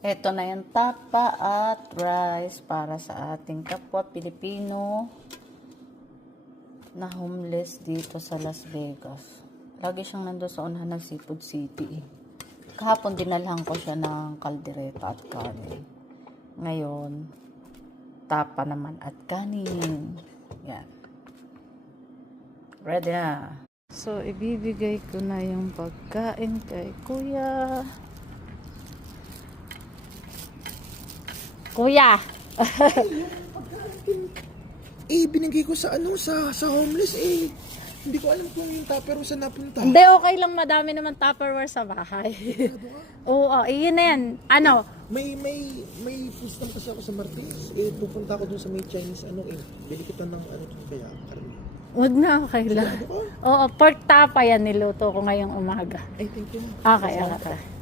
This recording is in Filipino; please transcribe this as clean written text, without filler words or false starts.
Ito na yung tapa at rice para sa ating kapwa Pilipino na homeless dito sa Las Vegas. Lagi siyang nandun sa unahan ng Seafood City. Kahapon dinalhan ko siya ng kaldereta at kanin. Ngayon, tapa naman at kanin. Yan. Ready na. So, ibibigay ko na yung pagkain kay Kuya. Kuya! Binigay ko sa sa homeless Hindi ko alam kung yung tupperware saan napunta. Hindi, okay lang. Madami naman Tupperware sa bahay. Oo, yun na yan. Ano? May food stamp kasi ako sa Martins. Pupunta ako dun sa may Chinese bili kita ng kaya karne. Huwag na, okay lang. Oo, pork tapa yan niluto ko ngayong umaga. Ay, thank you. Okay.